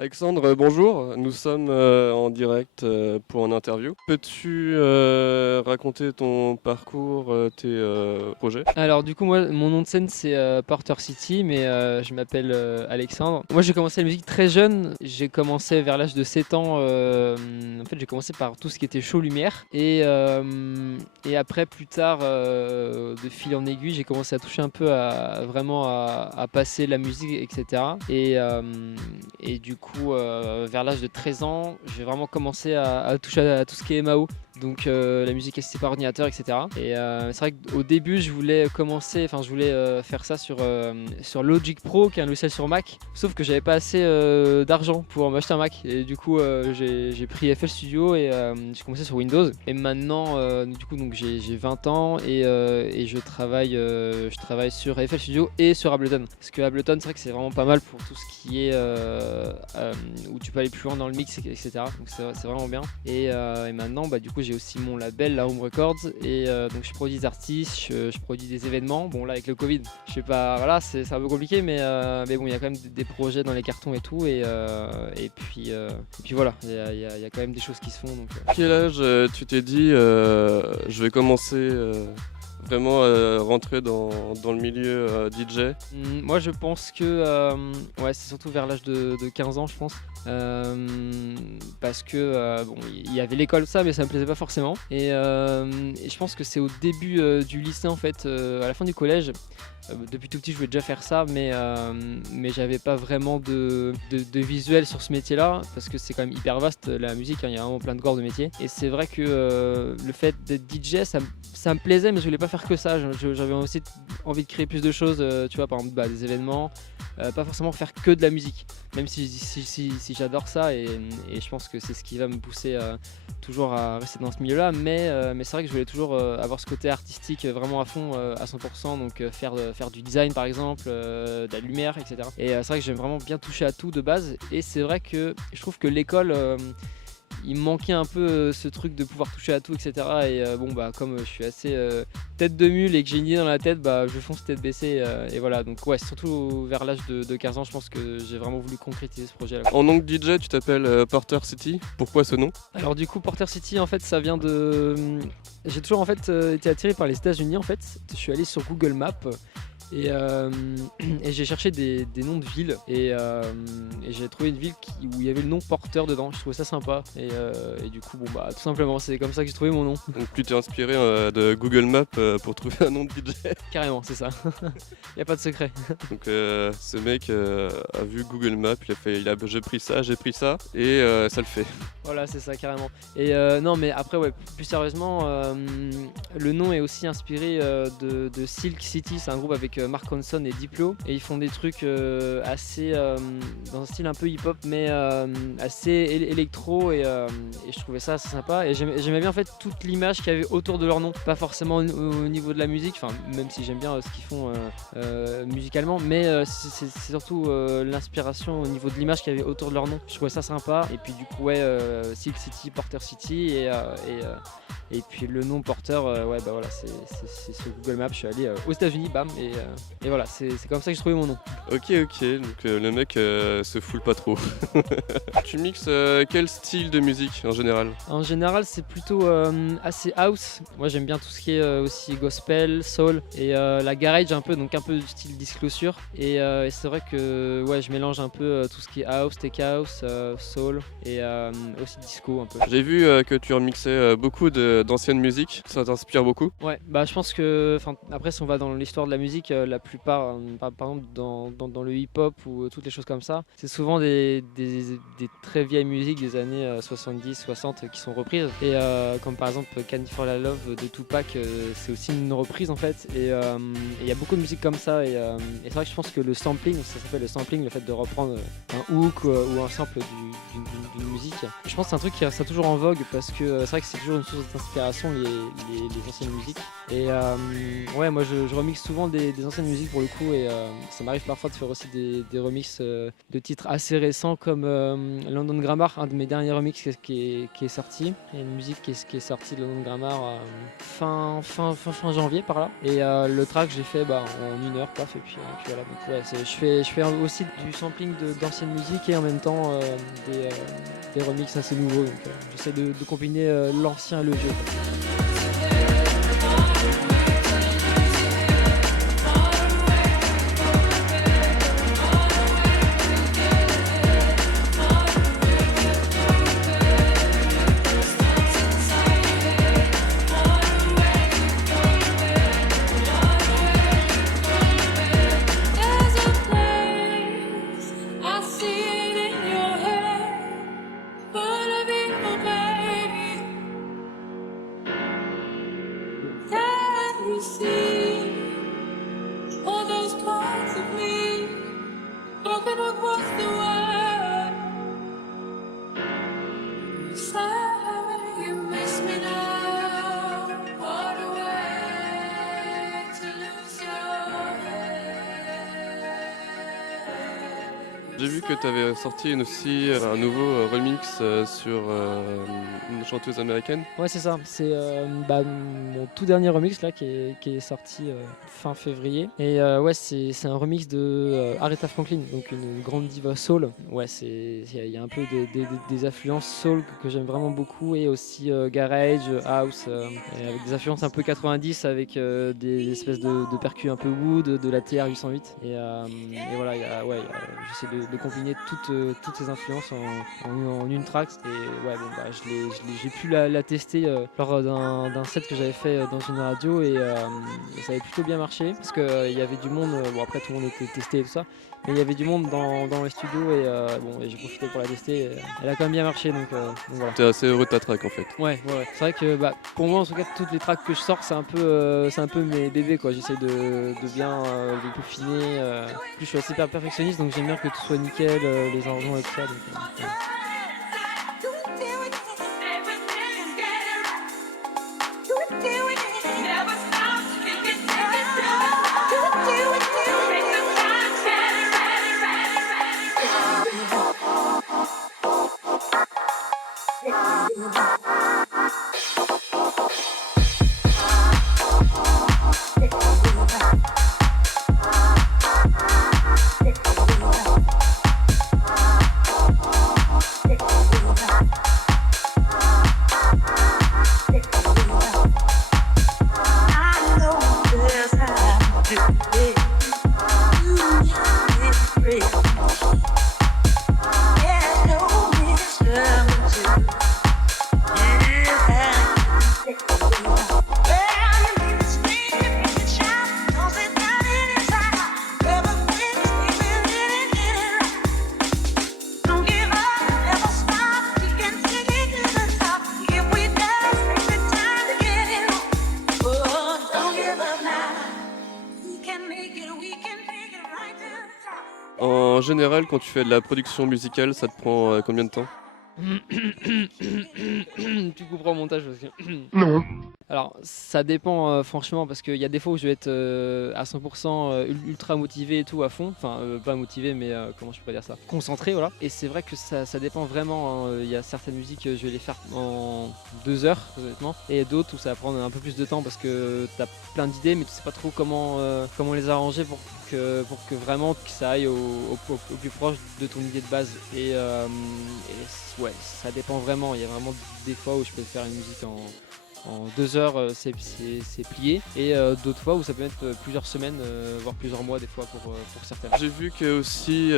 Alexandre, bonjour. Nous sommes en direct pour une interview. Peux-tu raconter ton parcours, tes projets? Alors du coup moi mon nom de scène c'est Porter City mais je m'appelle Alexandre. Moi j'ai commencé la musique très jeune, j'ai commencé vers l'âge de 7 ans, en fait j'ai commencé par tout ce qui était show lumière et après plus tard de fil en aiguille j'ai commencé à toucher un peu à passer la musique etc. Et du coup vers l'âge de 13 ans j'ai vraiment commencé à toucher à tout ce qui est MAO. Donc la musique assistée par ordinateur, etc. Et c'est vrai qu'au début, je voulais faire ça sur Logic Pro, qui est un logiciel sur Mac. Sauf que j'avais pas assez d'argent pour m'acheter un Mac. Et du coup, j'ai pris FL Studio et j'ai commencé sur Windows. Et maintenant, du coup, donc j'ai 20 ans et je travaille sur FL Studio et sur Ableton. Parce que Ableton, c'est vrai que c'est vraiment pas mal pour tout ce qui est où tu peux aller plus loin dans le mix, etc. Donc c'est vraiment bien. Et maintenant, bah, du coup, j'ai aussi mon label, la Home Records, et donc je produis des artistes, je produis des événements. Bon, là avec le Covid, je sais pas, voilà, c'est un peu compliqué, mais bon, il y a quand même des projets dans les cartons et tout, et puis voilà, il y a quand même des choses qui se font. Donc, Quel âge tu t'es dit je vais commencer vraiment à rentrer dans le milieu DJ? Moi, je pense que ouais, c'est surtout vers l'âge de 15 ans, je pense. Parce que bon, il y avait l'école ça, mais ça me plaisait pas forcément. Et je pense que c'est au début du lycée en fait, à la fin du collège. Depuis tout petit, je voulais déjà faire ça, mais j'avais pas vraiment de visuel sur ce métier-là, parce que c'est quand même hyper vaste la musique, hein, il y a vraiment plein de corps de métier. Et c'est vrai que le fait d'être DJ, ça me plaisait, mais je voulais pas faire que ça. J'avais aussi envie de créer plus de choses, tu vois, par exemple des événements, pas forcément faire que de la musique, même si j'adore ça, et je pense que c'est ce qui va me pousser toujours à rester dans ce milieu-là, mais c'est vrai que je voulais toujours avoir ce côté artistique vraiment à fond, à 100%, donc faire du design par exemple, de la lumière, etc. Et c'est vrai que j'aime vraiment bien toucher à tout de base, et c'est vrai que je trouve que l'école, il me manquait un peu ce truc de pouvoir toucher à tout, etc. Et bon, bah, comme je suis assez tête de mule et que j'ai une idée dans la tête, bah, je fonce tête baissée. Et voilà, donc ouais, surtout vers l'âge de 15 ans, je pense que j'ai vraiment voulu concrétiser ce projet-là. En tant que DJ, tu t'appelles Porter City. Pourquoi ce nom? Alors, du coup, Porter City, en fait, ça vient de. J'ai toujours en fait été attiré par les États-Unis. En fait, je suis allé sur Google Maps. Et j'ai cherché des noms de villes et j'ai trouvé une ville où il y avait le nom Porter dedans. Je trouvais ça sympa et du coup bon bah tout simplement c'est comme ça que j'ai trouvé mon nom. Donc tu t'es inspiré de Google Maps pour trouver un nom de DJ. Carrément, c'est ça. Il y a pas de secret. Donc ce mec a vu Google Maps, j'ai pris ça et ça le fait. Voilà, c'est ça carrément. Et non mais après ouais, plus sérieusement, le nom est aussi inspiré de Silk City. C'est un groupe avec Mark Ronson et Diplo, et ils font des trucs assez dans un style un peu hip-hop, mais assez électro, et je trouvais ça assez sympa, et j'aimais bien en fait toute l'image qu'il y avait autour de leur nom, pas forcément au niveau de la musique, enfin même si j'aime bien ce qu'ils font musicalement, mais c'est surtout l'inspiration au niveau de l'image qu'il y avait autour de leur nom. Je trouvais ça sympa, et puis du coup ouais, Silk City, Porter City, et puis le nom Porter, ouais bah voilà, c'est sur Google Maps. Je suis allé aux États-Unis, bam, et voilà, c'est comme ça que j'ai trouvé mon nom. Ok, donc le mec se foule pas trop. Tu mixes quel style de musique en général? En général, c'est plutôt assez house. Moi, j'aime bien tout ce qui est aussi gospel, soul et la garage un peu, donc un peu du style Disclosure. Et c'est vrai que ouais, je mélange un peu tout ce qui est house, tech house, soul et aussi disco un peu. J'ai vu que tu remixais beaucoup d'anciennes musiques, ça t'inspire beaucoup? Ouais, bah je pense que, enfin, après si on va dans l'histoire de la musique, la plupart, par exemple dans le hip-hop ou toutes les choses comme ça, c'est souvent des très vieilles musiques des années 70, 60 qui sont reprises. Et comme par exemple Can For La Love de Tupac, c'est aussi une reprise en fait. Et il y a beaucoup de musique comme ça. Et c'est vrai que je pense que le sampling, ça s'appelle le sampling, le fait de reprendre un hook ou un sample d'une musique, je pense que c'est un truc qui restera toujours en vogue, parce que c'est vrai que c'est toujours une source d'inspiration, les anciennes musiques. Et ouais, moi je remixe souvent des anciennes musiques pour le coup, et ça m'arrive parfois de faire aussi des remixes de titres assez récents comme London Grammar, un de mes derniers remixes qui est sorti. Il y a une musique qui est sortie de London Grammar fin janvier par là. Et le track j'ai fait en 1 heure, paf, et puis voilà. Donc ouais, je fais aussi du sampling d'anciennes musiques et en même temps des remixes assez nouveaux. Donc j'essaie de combiner l'ancien et le vieux. J'ai vu que tu avais sorti aussi un nouveau remix sur une chanteuse américaine. Ouais, c'est ça. C'est mon tout dernier remix là qui est sorti fin février. Et ouais, c'est un remix de Aretha Franklin, donc une grande diva soul. Ouais, il y a un peu des influences soul que j'aime vraiment beaucoup, et aussi garage, house, et avec des influences un peu 90 avec des espèces de percus un peu wood, de la TR 808. Et voilà, j'essaie de combiner toutes ces influences en une track. Et ouais, j'ai pu la tester lors d'un set que j'avais fait dans une radio, et ça avait plutôt bien marché parce qu'il y avait du monde. Bon, après tout le monde était testé et tout ça, mais il y avait du monde dans les studios, et et j'ai profité pour la tester. Et elle a quand même bien marché, donc voilà. T'es assez heureux de ta track en fait. Ouais. C'est vrai que pour moi en tout cas, toutes les tracks que je sors, c'est un peu mes bébés quoi. J'essaie de bien de peaufiner. En plus je suis assez perfectionniste, donc j'aime bien que tout soit nickel, les arrangements et tout ça. Donc, ouais. En général, quand tu fais de la production musicale, ça te prend combien de temps? Tu couperas au montage aussi. Non. Alors ça dépend franchement, parce qu'il y a des fois où je vais être à 100% ultra motivé et tout à fond, enfin pas motivé mais comment je pourrais dire ça, concentré, voilà. Et c'est vrai que ça dépend vraiment, hein. Il y a certaines musiques je vais les faire en 2 heures honnêtement, et d'autres où ça va prendre un peu plus de temps parce que t'as plein d'idées mais tu sais pas trop comment les arranger pour que vraiment que ça aille au plus proche de ton idée de base. Et ouais, ça dépend vraiment. Il y a vraiment des fois où je peux faire une musique en 2 heures, c'est plié, et d'autres fois où ça peut mettre plusieurs semaines, voire plusieurs mois des fois pour certaines. J'ai vu que aussi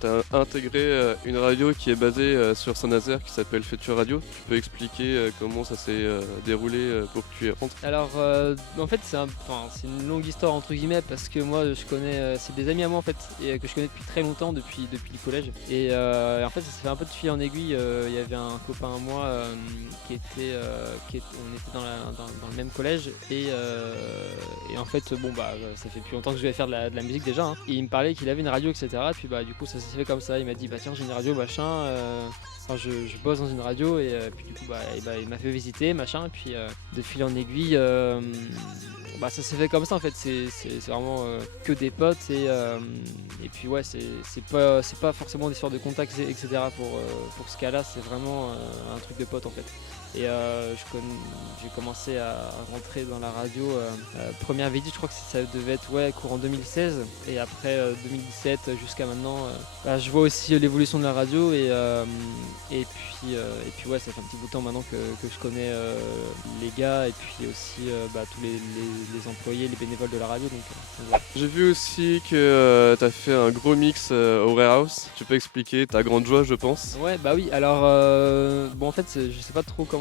tu as intégré une radio qui est basée sur Saint-Nazaire qui s'appelle Future Radio. Tu peux expliquer comment ça s'est déroulé pour que tu y rentres? Alors en fait c'est une longue histoire entre guillemets, parce que moi je connais, c'est des amis à moi en fait, et que je connais depuis très longtemps, depuis le collège, et en fait ça s'est fait un peu de fil en aiguille. Il y avait un copain à moi qui était on était dans le même collège et en fait ça fait plus longtemps que je vais faire de la musique déjà hein. Et il me parlait qu'il avait une radio etc. Puis du coup ça s'est fait comme ça, il m'a dit tiens j'ai une radio machin, je bosse dans une radio et puis du coup il m'a fait visiter machin et puis de fil en aiguille ça s'est fait comme ça en fait, c'est vraiment que des potes et puis ouais c'est pas forcément des histoires de contacts etc. pour ce cas là, c'est vraiment un truc de potes en fait. Et j'ai commencé à rentrer dans la radio, première visite je crois que ça devait être courant 2016 et après 2017 jusqu'à maintenant je vois aussi l'évolution de la radio et puis ouais ça fait un petit bout de temps maintenant que je connais les gars et puis aussi tous les employés, les bénévoles de la radio donc voilà. J'ai vu aussi que tu as fait un gros mix au Warehouse, tu peux expliquer ta grande joie je pense? Ouais oui alors en fait je sais pas trop comment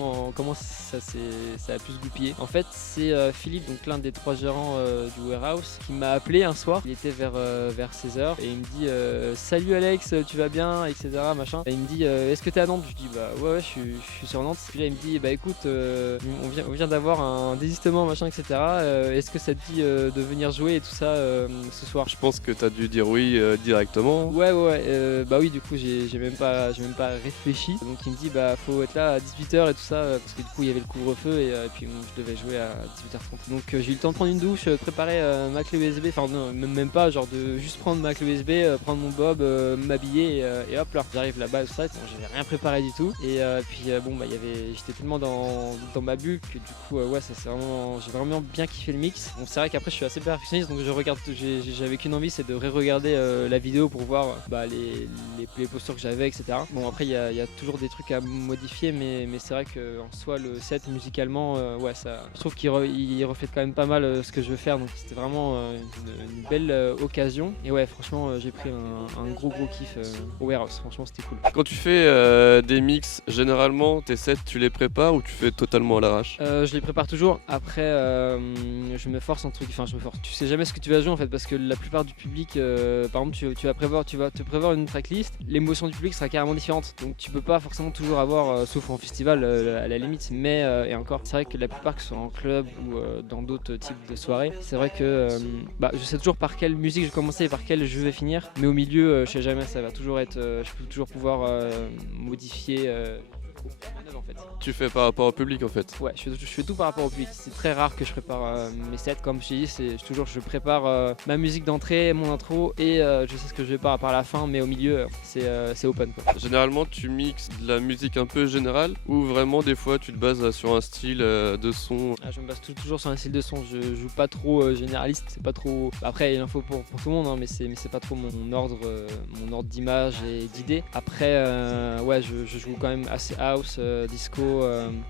ça a pu se goupiller. En fait c'est Philippe, donc l'un des 3 gérants du Warehouse qui m'a appelé un soir, il était vers 16h et il me dit salut Alex tu vas bien etc. machin. Et il me dit est-ce que t'es à Nantes? Je dis ouais je suis sur Nantes. Puis là il me dit écoute on vient d'avoir un désistement machin etc. Est-ce que ça te dit de venir jouer et tout ça ce soir? Je pense que t'as dû dire oui directement. Ouais oui du coup j'ai même pas réfléchi. Donc il me dit faut être là à 18h et tout ça parce que du coup il y avait le couvre-feu et puis je devais jouer à 18h30. Donc j'ai eu le temps de prendre une douche, préparer ma clé USB, enfin non, même pas, genre de juste prendre ma clé USB, prendre mon bob, m'habiller et hop là j'arrive là-bas tout ça, j'avais rien préparé du tout et puis j'étais tellement dans ma bulle que du coup j'ai vraiment bien kiffé le mix. Bon c'est vrai qu'après je suis assez perfectionniste donc j'avais qu'une envie, c'est de regarder la vidéo pour voir les postures que j'avais etc. Bon après il y a toujours des trucs à modifier mais c'est vrai que en soi le set musicalement je trouve qu'il reflète quand même pas mal ce que je veux faire, donc c'était vraiment une belle occasion et ouais franchement j'ai pris un gros kiff au Warehouse, franchement c'était cool. Quand tu fais des mix, généralement tes sets tu les prépares ou tu fais totalement à l'arrache? Je les prépare toujours, après je me force tu sais jamais ce que tu vas jouer en fait parce que la plupart du public par exemple tu vas te prévoir une tracklist, l'émotion du public sera carrément différente donc tu peux pas forcément toujours avoir sauf en festival à la limite, mais et encore c'est vrai que la plupart que ce soit en club ou dans d'autres types de soirées, c'est vrai que je sais toujours par quelle musique je vais commencer et par quelle je vais finir, mais au milieu je sais jamais, ça va toujours être je peux toujours pouvoir modifier en fait. Tu fais par rapport au public en fait? Ouais, je fais tout par rapport au public. C'est très rare que je prépare mes sets, comme je t'ai dit, je prépare ma musique d'entrée, mon intro et je sais ce que je vais par la fin, mais au milieu c'est open quoi. Généralement tu mixes de la musique un peu générale ou vraiment des fois tu te bases sur un style de son? Je me base toujours sur un style de son, je joue pas trop généraliste, c'est pas trop. Après il en faut pour tout le monde hein, mais c'est pas trop mon ordre d'image et d'idées. Après je joue quand même assez house, disco,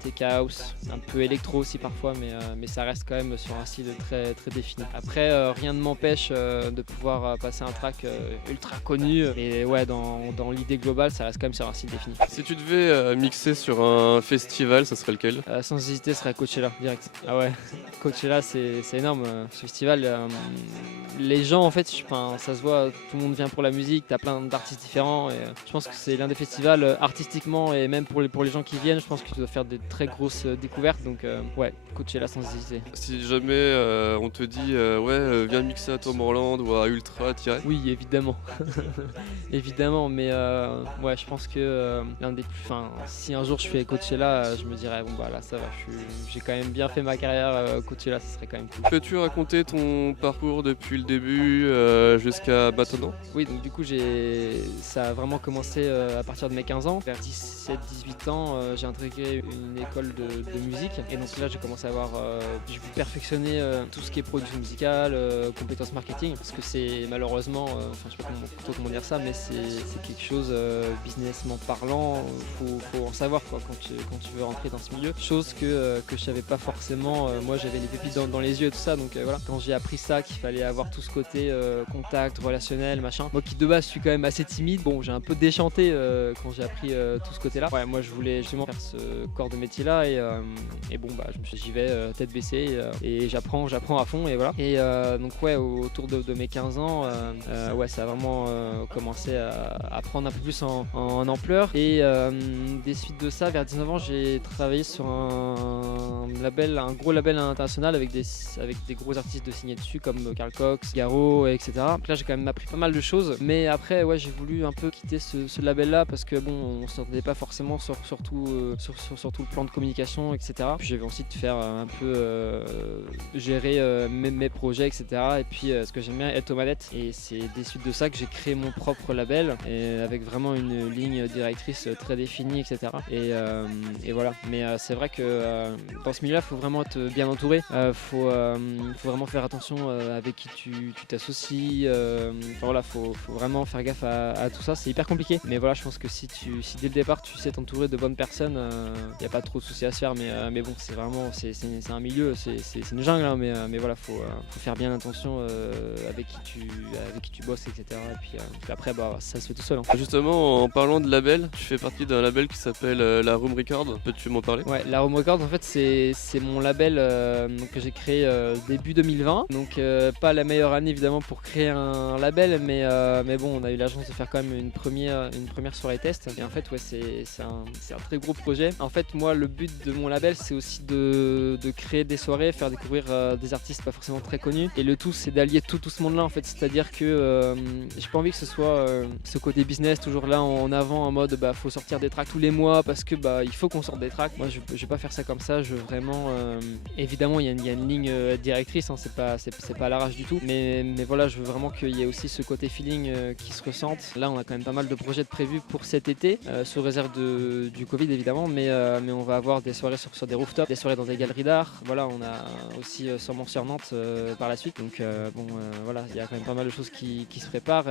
tech house, un peu électro aussi parfois, mais ça reste quand même sur un style très, très défini. Après, rien ne m'empêche de pouvoir passer un track ultra connu, et ouais, dans l'idée globale, ça reste quand même sur un style défini. Si tu devais mixer sur un festival, ça serait lequel? Sans hésiter, ce serait Coachella, direct. Ah ouais, Coachella, c'est énorme, ce festival. Les gens, en fait, ça se voit, tout le monde vient pour la musique, t'as plein d'artistes différents, et je pense que c'est l'un des festivals artistiquement, et même pour les gens qui viennent, je pense que tu dois faire des très grosses découvertes, donc ouais, Coachella sans hésiter. Si jamais on te dit viens mixer à Tomorrowland ou à Ultra, t'irais? Oui, évidemment. Évidemment, mais ouais, je pense que si un jour je fais Coachella, je me dirais bon bah là ça va, j'ai quand même bien fait ma carrière, Coachella, ça serait quand même cool. Peux-tu raconter ton parcours depuis le début jusqu'à maintenant? Oui, donc du coup ça a vraiment commencé à partir de mes 15 ans. Vers 17-18 ans, j'ai intégré une école de musique et donc là j'ai commencé à avoir, j'ai pu perfectionner tout ce qui est production musicale, compétences marketing, parce que c'est malheureusement, je sais pas comment dire ça, mais c'est quelque chose businessment parlant, faut en savoir quoi quand tu veux rentrer dans ce milieu. Chose que je savais pas forcément. Moi j'avais les pépites dans les yeux et tout ça, donc voilà. Quand j'ai appris ça, qu'il fallait avoir tout ce côté contact, relationnel, machin. Moi qui de base suis quand même assez timide, bon j'ai un peu déchanté quand j'ai appris tout ce côté-là. Ouais, moi je voulais justement faire ce corps de métier-là et bon, bah, j'y vais tête baissée et j'apprends à fond et voilà. Et donc ouais, autour de mes 15 ans, ouais, ça a vraiment commencé à prendre un peu plus en ampleur. Et des suites de ça, vers 19 ans, j'ai travaillé sur un gros label international avec des gros artistes de signés dessus comme Carl Cox, Garo, etc. Donc là, j'ai quand même appris pas mal de choses. Mais après, ouais, j'ai voulu un peu quitter ce label-là parce que bon, on s'entendait pas forcément sur tout le plan de communication, etc. Puis j'avais envie de faire un peu gérer mes projets, etc. Et puis ce que j'aime bien, être aux manettes. Et c'est des suites de ça que j'ai créé mon propre label et avec vraiment une ligne directrice très définie, etc. Et voilà. Mais c'est vrai que dans ce milieu-là, il faut vraiment être bien entouré. Faut vraiment faire attention avec qui tu t'associes. Enfin, voilà, faut vraiment faire gaffe à tout ça. C'est hyper compliqué. Mais voilà, je pense que si dès le départ tu sais t'entourer de bonnes personnes, il n'y a pas trop de soucis à se faire. Mais bon, c'est vraiment c'est un milieu, c'est une jungle. Hein, mais voilà, faut faire bien attention avec qui tu bosses, etc. Et puis après, bah, ça se fait tout seul. Hein. Justement, en parlant de label, tu fais partie d'un label qui s'appelle La Room Record. Peux-tu m'en parler? Ouais, La Room Records, en fait, c'est mon label que j'ai créé début 2020. Donc, pas la meilleure année évidemment pour créer un label, mais bon, on a eu la chance de faire quand même une première soirée test. Et en fait, ouais, c'est un très gros projet. En fait, moi, le but de mon label, c'est aussi de créer des soirées, faire découvrir des artistes pas forcément très connus. Et le tout, c'est d'allier tout ce monde-là, en fait. C'est-à-dire que j'ai pas envie que ce soit ce côté business toujours là en avant, en mode bah faut sortir des tracks tous les mois parce que bah il faut qu'on sorte des tracks. Moi, je vais pas faire ça comme ça. Je veux vraiment, évidemment, il y a une ligne directrice. Hein, c'est pas à l'arrache du tout. Mais voilà, je veux vraiment qu'il y ait aussi ce côté feeling qui se ressente. Là, on a quand même pas mal de projets de prévus pour cet été, sous réserve du Covid évidemment. Mais on va avoir des soirées sur des rooftops, des soirées dans des galeries d'art. Voilà, on a aussi sûrement sur Nantes par la suite. Donc voilà, il y a quand même pas mal de choses qui se préparent.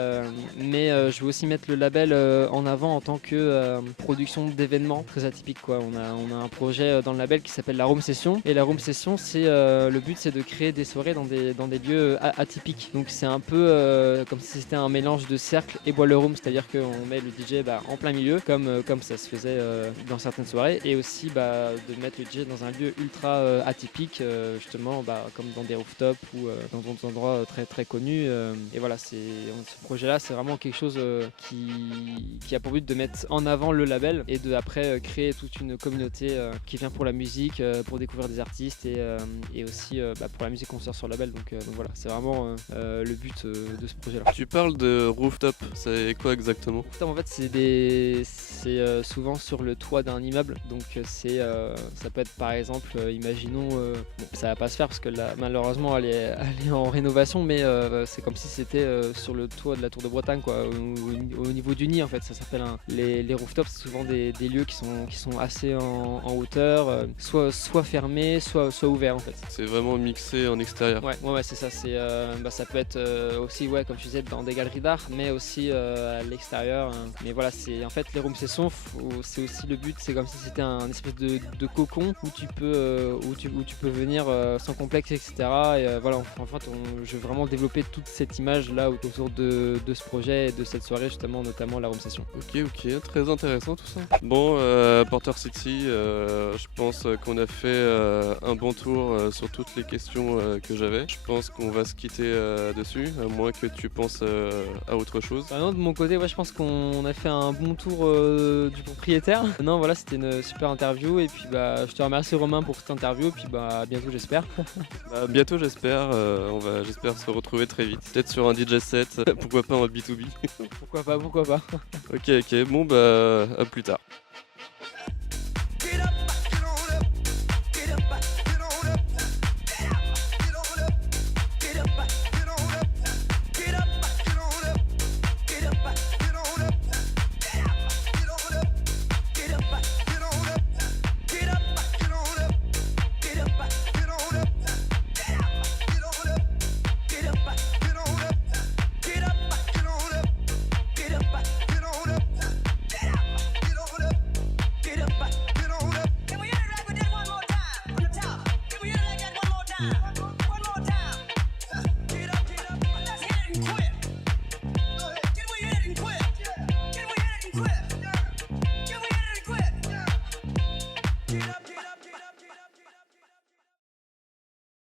Mais je veux aussi mettre le label en avant en tant que production d'événements très atypiques, quoi. On a un projet dans le label qui s'appelle la Room Session. Et la Room Session, le but, c'est de créer des soirées dans des lieux atypiques. Donc c'est un peu comme si c'était un mélange de cercle et boiler room, c'est-à-dire qu'on met le DJ en plein milieu, comme ça se faisait dans certaines soirées, et aussi de mettre le DJ dans un lieu ultra atypique, justement comme dans des rooftops ou dans d'autres endroits très très connus. Et voilà, ce projet-là, c'est vraiment quelque chose qui a pour but de mettre en avant le label et de après créer toute une communauté qui vient pour la musique, pour découvrir des artistes et aussi pour la musique qu'on sort sur le label. Donc voilà, c'est vraiment le but de ce projet-là. Tu parles de rooftop, c'est quoi exactement? En fait, c'est souvent sur le toit d'un immeuble. Donc ça peut être par exemple, imaginons, ça va pas se faire parce que là, malheureusement elle est en rénovation, mais c'est comme si c'était sur le toit de la Tour de Bretagne, quoi, au niveau du nid en fait. Ça s'appelle les rooftops, c'est souvent des lieux qui sont assez en hauteur, soit fermés, soit ouverts en fait. C'est vraiment mixé en extérieur. Ouais, c'est ça. Ça peut être aussi, ouais, comme tu disais, dans des galeries d'art, mais aussi à l'extérieur. Mais voilà, c'est en fait les room sessions. C'est aussi le but. C'est comme si c'était un espèce de cocon où tu peux venir sans complexe, etc. Et voilà, en fait, je veux vraiment développer toute cette image là autour de ce projet et de cette soirée justement, notamment la room session. Ok, très intéressant tout ça. Bon, Porter City, je pense qu'on a fait un bon tour sur toutes les questions que j'avais. Je pense qu'on va se quitter dessus, à moins que tu penses à autre chose. Non, de mon côté, ouais, je pense qu'on a fait un bon tour du propriétaire. Non, voilà, c'était une super interview et puis je te remercie Romain pour cette interview et puis à bientôt j'espère. Bientôt j'espère, j'espère se retrouver très vite. Peut-être sur un DJ set, pourquoi pas en B2B. Pourquoi pas. Ok, bon à plus tard. Get up. up.